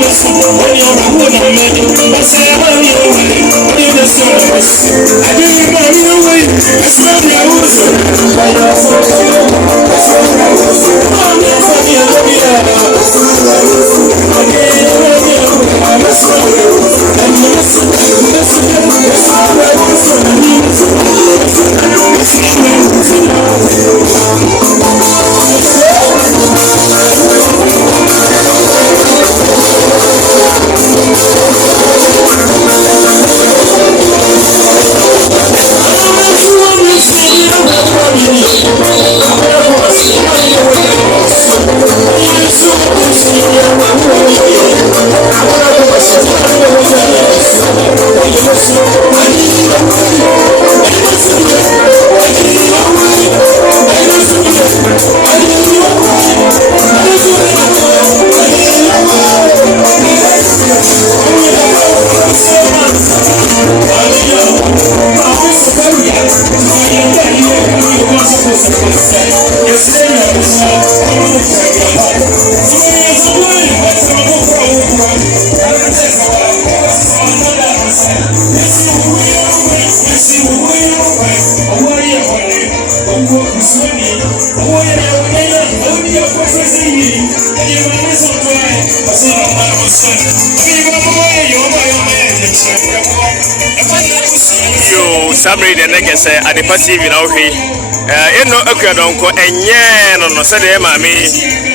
Yes, Yo, Sabri the next at the passive in our no Akua Donkor no said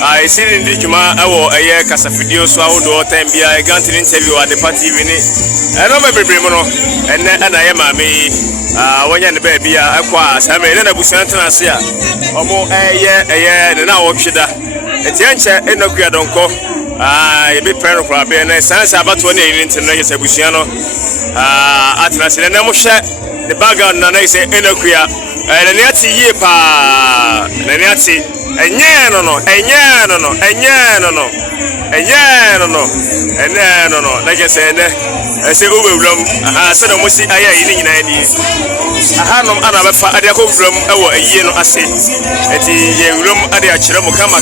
I see in the Juma a year Casa video so I would do a granted interview at the party in it. I know every Brimono and I am when you're the baby Aqua I made a Busantana Sia almost a year and now Shida. It's Yancha and Akua Donkor. A bit parent crab and a sense about 20 into Negus Busiano. Atlas and Namusha, the background, and I say Enoquia, and the Nazi Yepa, the Nazi, and Yano, and Yano, and Yano, and Yano, and Yano, like I said, I say Uberum, I said, I must see I eating in ideas. I had no other part of the room over a year, I say, at the room at the Achiramo, come.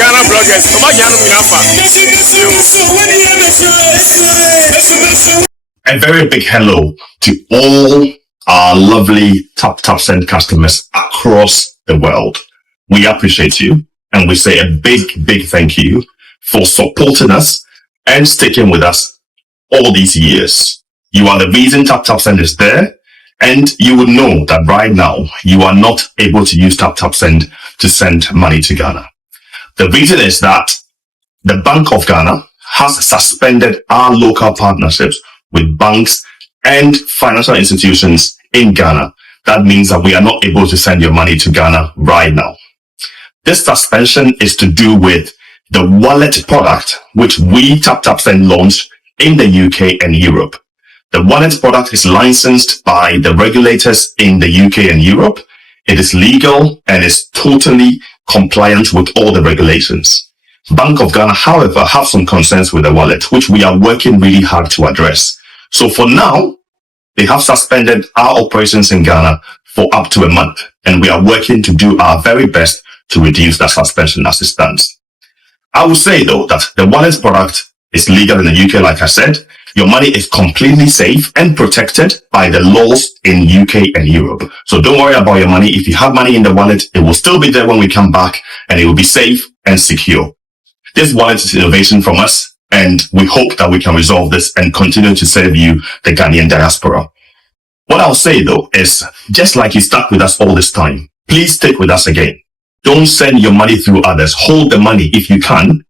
Ghana bloggers, a very big hello to all our lovely Taptap Send customers across the world. We appreciate you and we say a big thank you for supporting us and sticking with us all these years. You are the reason Taptap Send is there, and you will know that right now you are not able to use Taptap Send to send money to Ghana. The reason is that the Bank of Ghana has suspended our local partnerships with banks and financial institutions in Ghana. That means that we are not able to send your money to Ghana right now. This suspension is to do with the wallet product which we Taptap Send launched in the UK and Europe. The wallet product is licensed by the regulators in the UK and Europe. It is legal and is totally compliant with all the regulations. Bank of Ghana, however, have some concerns with the wallet, which we are working really hard to address. So for now, they have suspended our operations in Ghana for up to a month, and we are working to do our very best to reduce that suspension as it stands. I will say though that the wallet product is legal in the UK, like I said. Your money is completely safe and protected by the laws in UK and Europe. So don't worry about your money. If you have money in the wallet, it will still be there when we come back and it will be safe and secure. This wallet is innovation from us, and we hope that we can resolve this and continue to serve you, the Ghanaian diaspora. What I'll say though is, just like you stuck with us all this time, please stick with us again. Don't send your money through others. Hold the money if you can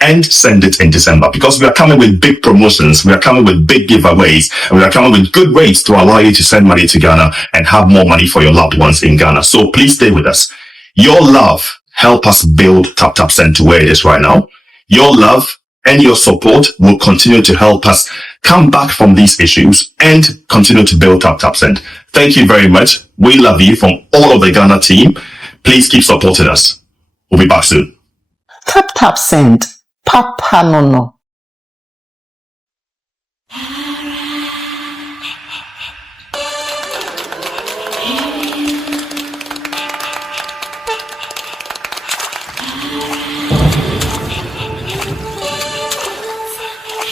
and send it in December, because we are coming with big promotions, we are coming with big giveaways, and we are coming with good rates to allow you to send money to Ghana and have more money for your loved ones in Ghana. So please stay with us. Your love help us build Taptap Send to where it is right now. Your love and your support will continue to help us come back from these issues and continue to build Taptap Send. Thank you very much. We love you from all of the Ghana team. Please keep supporting us. We'll be back soon. Taptap Send. Papa no.